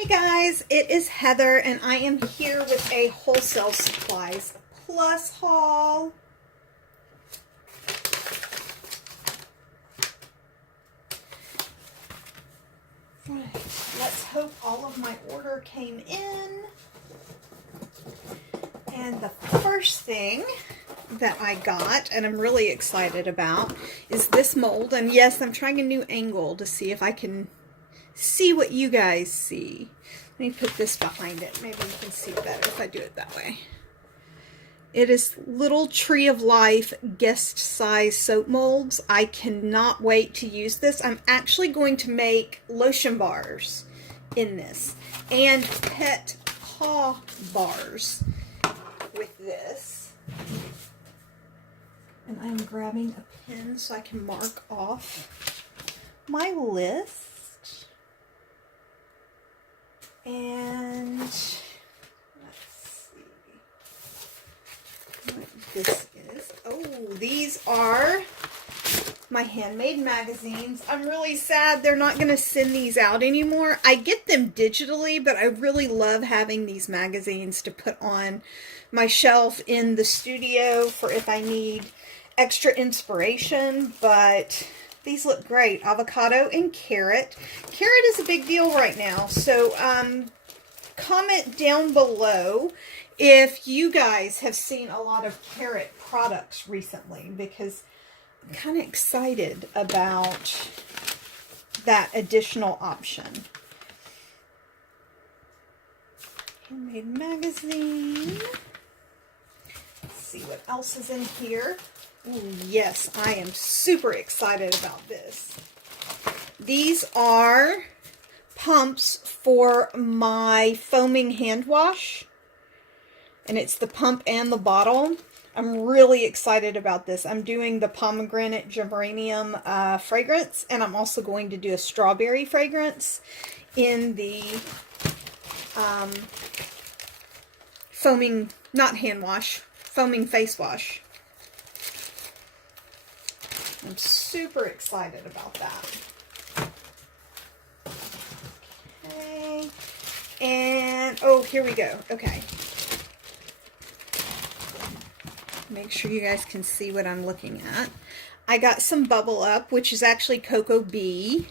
Hey guys, it is Heather and I am here with a Wholesale Supplies Plus haul. Right, let's hope all of my order came in. And the first thing that I got, and I'm really excited about, is this mold. And yes, I'm trying a new angle to see if I can see what you guys see. Let me put this behind it. Maybe you can see better if I do it that way. It is Little Tree of Life guest size soap molds. I cannot wait to use this. I'm actually going to make lotion bars in this and pet paw bars with this. And I'm grabbing a pen so I can mark off my list. And let's see what this is. Oh, these are my Handmade Magazines. I'm really sad they're not going to send these out anymore. I get them digitally, but I really love having these magazines to put on my shelf in the studio for if I need extra inspiration. But these look great. Avocado and carrot. Carrot is a big deal right now. So comment down below if you guys have seen a lot of carrot products recently, because I'm kind of excited about that additional option. Handmade Magazine. Let's see what else is in here. Ooh, yes, I am super excited about this. These are pumps for my foaming hand wash. And it's the pump and the bottle. I'm really excited about this. I'm doing the pomegranate geranium fragrance. And I'm also going to do a strawberry fragrance in the foaming, not hand wash, foaming face wash. I'm super excited about that. Okay. And, oh, here we go. Okay. Make sure you guys can see what I'm looking at. I got some Bubble Up, which is actually Cocoa Bee.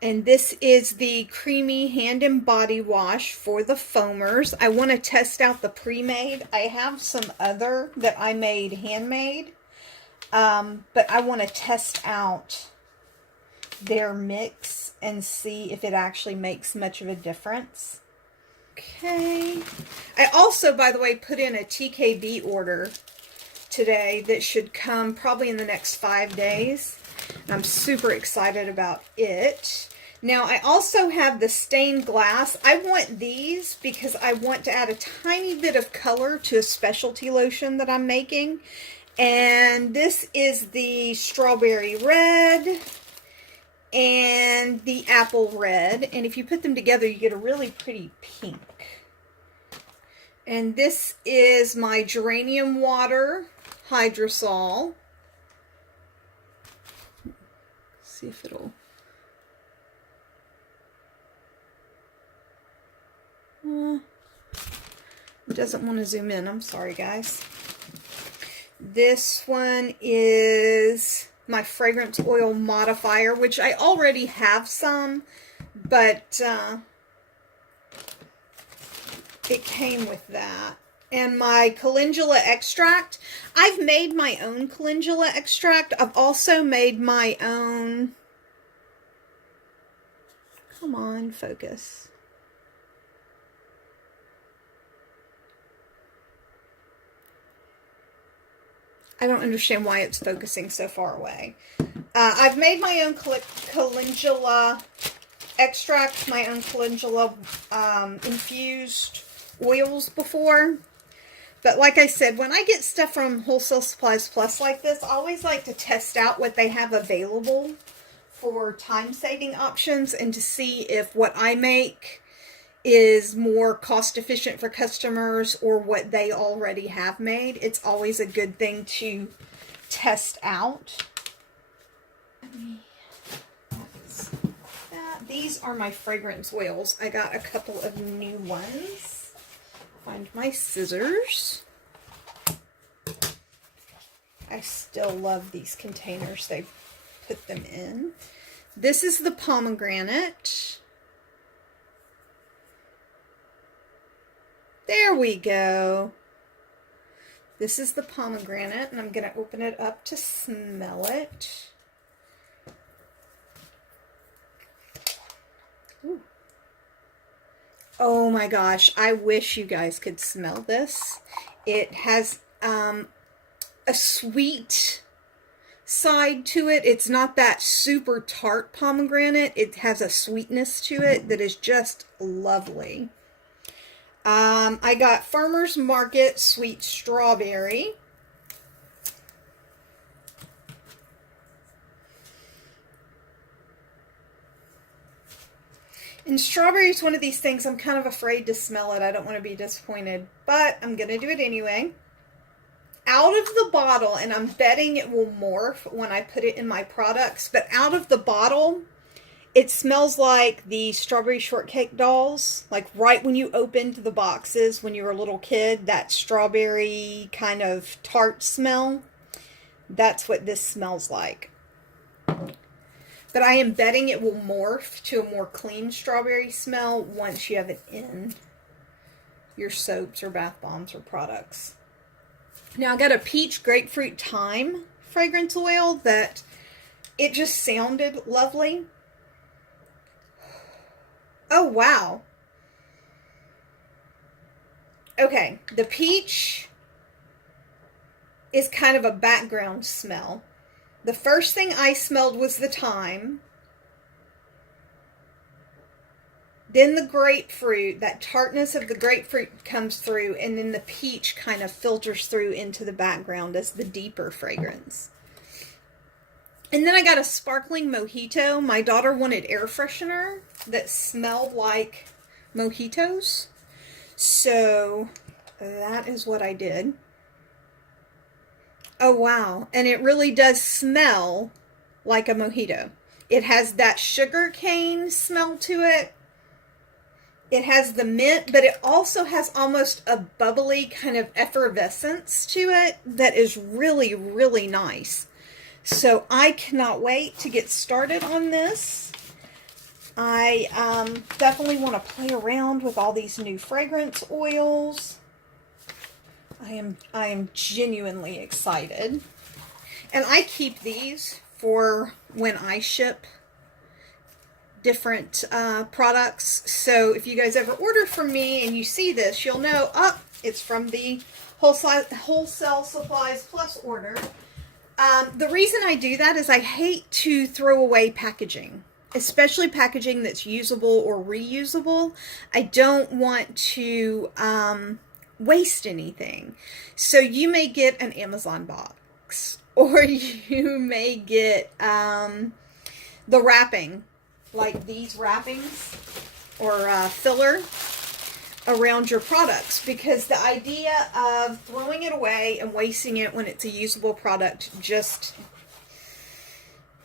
And this is the creamy hand and body wash for the foamers. I want to test out the pre-made. I have some other that I made handmade. But I want to test out their mix and see if it actually makes much of a difference. Okay. I also, by the way, put in a TKB order today that should come probably in the next 5 days. And I'm super excited about it. Now, I also have the stained glass. I want these because I want to add a tiny bit of color to a specialty lotion that I'm making. And this is the strawberry red and the apple red. And if you put them together, you get a really pretty pink. And this is my Geranium water, Hydrosol. Let's see if it'll... it doesn't want to zoom in. I'm sorry, guys. This one is my fragrance oil modifier, which I already have some, but it came with that. And my Calendula Extract. I've made my own Calendula Extract. I've also made my own... Come on, focus. I don't understand why it's focusing so far away. I've made my own Calendula Extract, my own Calendula infused oils before. But like I said, when I get stuff from Wholesale Supplies Plus like this, I always like to test out what they have available for time-saving options and to see if what I make is more cost efficient for customers or what they already have made. It's always a good thing to test out. these are my fragrance oils. I got a couple of new ones. Find my scissors. I still love these containers they put them in. This is the pomegranate. There we go. This is the pomegranate, and I'm going to open it up to smell it. Ooh. Oh my gosh, I wish you guys could smell this. It has a sweet side to it. It's not that super tart pomegranate. It has a sweetness to it that is just lovely. I got Farmer's Market Sweet Strawberry. And strawberry is one of these things I'm kind of afraid to smell it. I don't want to be disappointed, but I'm going to do it anyway. Out of the bottle, and I'm betting it will morph when I put it in my products, but out of the bottle, it smells like the strawberry shortcake dolls. Like right when you opened the boxes when you were a little kid, that strawberry kind of tart smell. That's what this smells like. But I am betting it will morph to a more clean strawberry smell once you have it in your soaps or bath bombs or products. Now I got a peach grapefruit thyme fragrance oil that it just sounded lovely. Oh, wow. Okay, the peach is kind of a background smell. The first thing I smelled was the thyme. Then the grapefruit, that tartness of the grapefruit comes through, and then the peach kind of filters through into the background as the deeper fragrance. And then I got a sparkling mojito. My daughter wanted air freshener that smelled like mojitos. So that is what I did. Oh, wow. And it really does smell like a mojito. It has that sugar cane smell to it. It has the mint, but it also has almost a bubbly kind of effervescence to it that is really, really nice. So I cannot wait to get started on this. I definitely want to play around with all these new fragrance oils. I am genuinely excited. And I keep these for when I ship different products. So if you guys ever order from me and you see this, you'll know, oh, it's from the Wholesale Supplies Plus order. The reason I do that is I hate to throw away packaging, especially packaging that's usable or reusable. I don't want to waste anything. So you may get an Amazon box, or you may get the wrapping, like these wrappings or filler around your products, because the idea of throwing it away and wasting it when it's a usable product just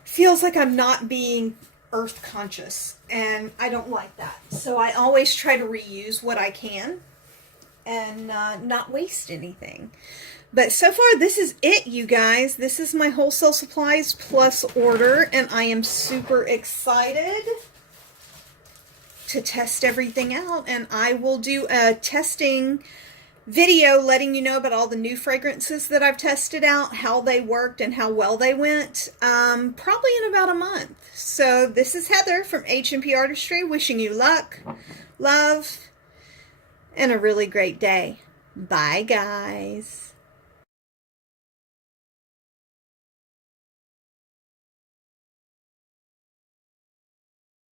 feels like I'm not being earth conscious, and I don't like that. So I always try to reuse what I can and not waste anything. But so far, this is it, you guys. This is my Wholesale Supplies Plus order, and I am super excited to test everything out. And I will do a testing video letting you know about all the new fragrances that I've tested out, how they worked, and how well they went, probably in about a month. So this is Heather from H&P Artistry, wishing you luck, love, and a really great day. Bye, guys.